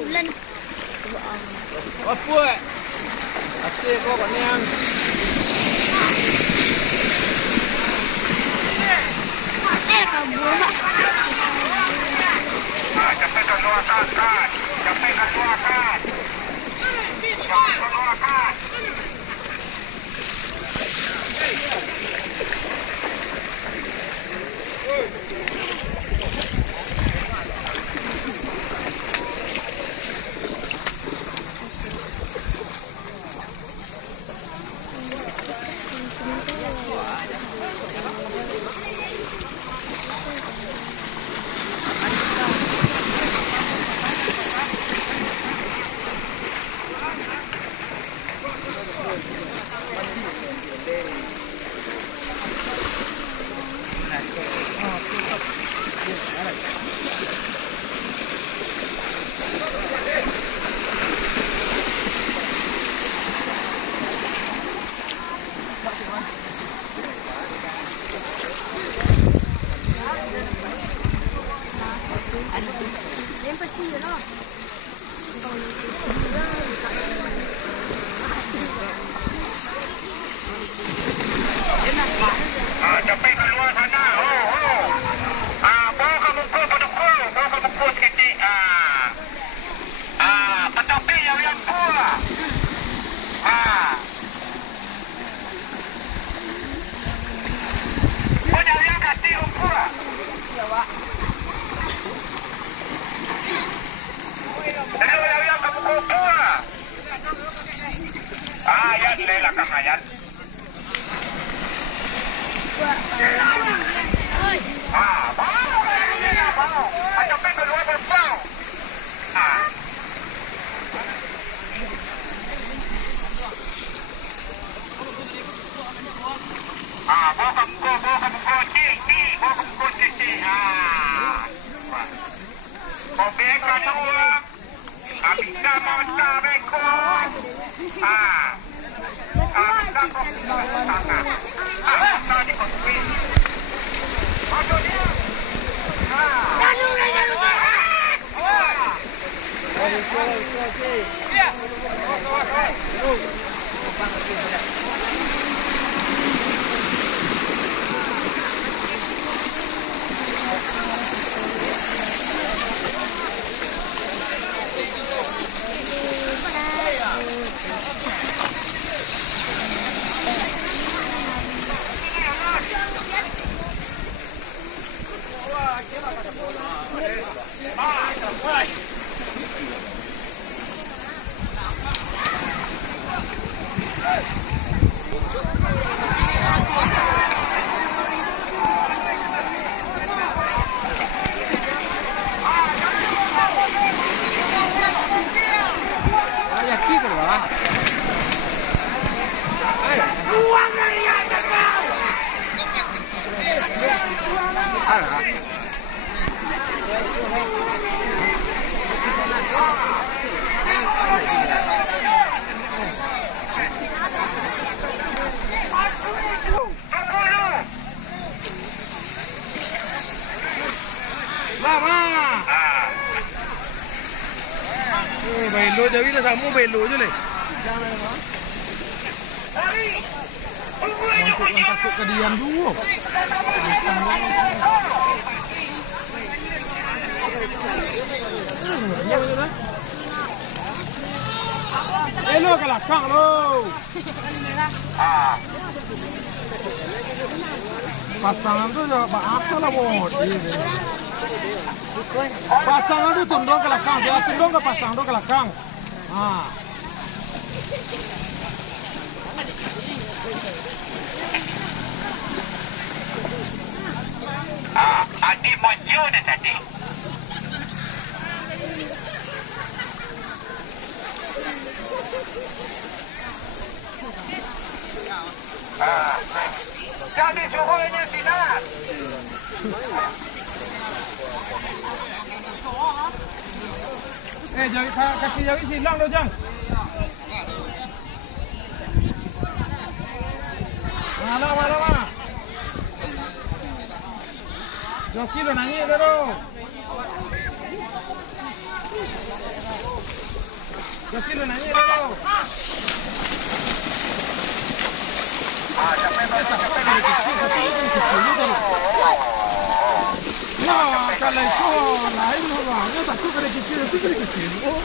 Bulan. Apa? Asyik kau kat ni. Cepat keluarkan. Cepat keluarkan. Yang pasti je lah. Cepat keluar sana. Bawa ke muka pedukul. Bawa ke muka sikit. Petopi yang kuat. Kau jangan kasih ukuran. Ya, Wak. Hello, yang kamu kuat. Ya, lelah kang ayat. Bawa. Cepat keluar berbau. Bawa ke muka cik. Kau beka dua. Bisa mau tak beko. Tadi konspirasi. Masuk dia. Lalu lalu. Ay, aquí que va. Ay, Lama. Belo je bila samu belo je le. Masuk takut kedian dulu. Elo ke belakang lo. Pasangan tu apa lah bos? Pasangan tu tunduk ke belakang, dia tunduk ke pasang tu ke belakang. Adi maju dah tadi. Jadi suhunya sinar. Jauh kaki jauh silang lo jang. Mana. Joki lo nanya dulu. Joki lo nanya dulu. Ya, kalau itu lain orang, dia tak suka kecil. Oh.